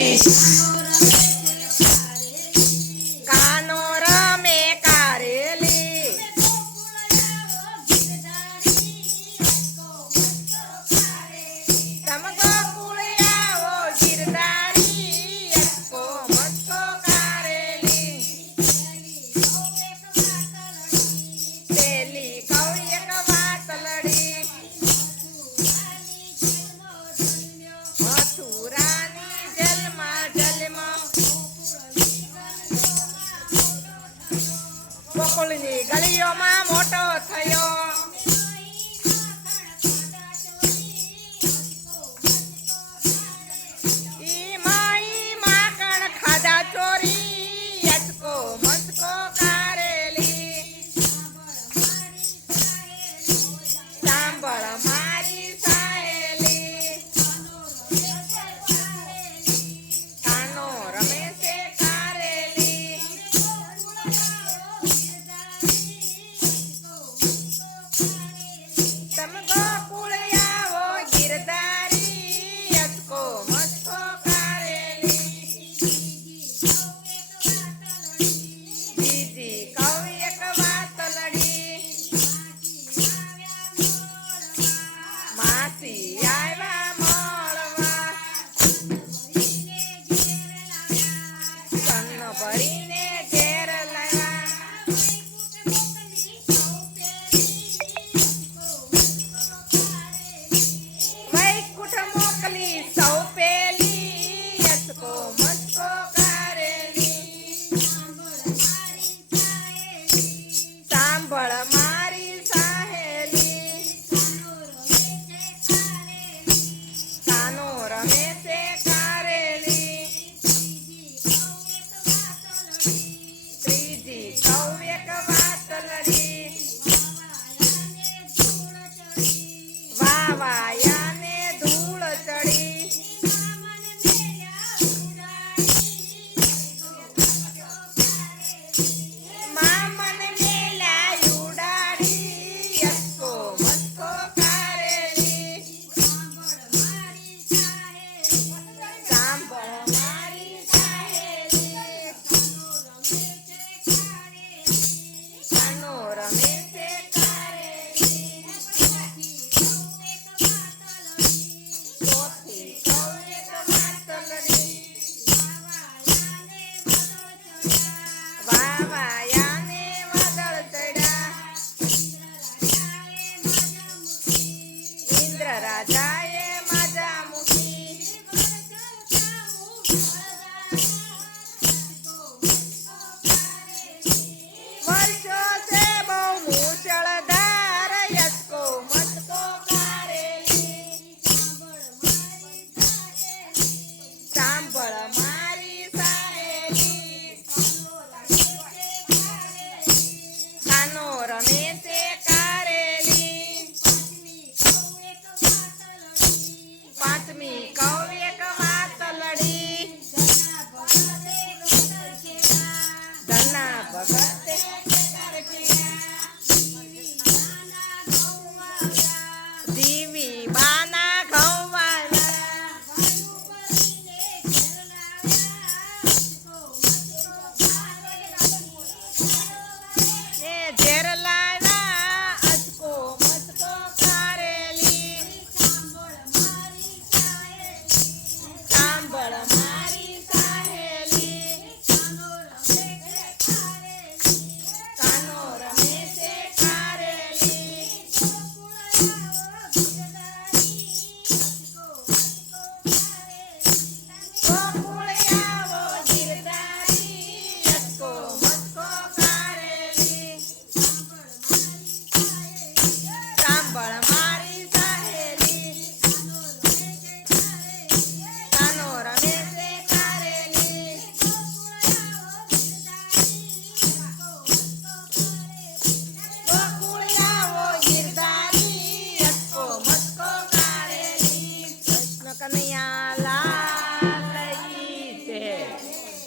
Peace. ની ગલીઓમાં મોટો થયો. ઈ માઈ માકણ ખાધા ચોરી યચકો મચકો કારેલી. સાંભળ મારી કાનો રમેશે કારેલી. Nicole.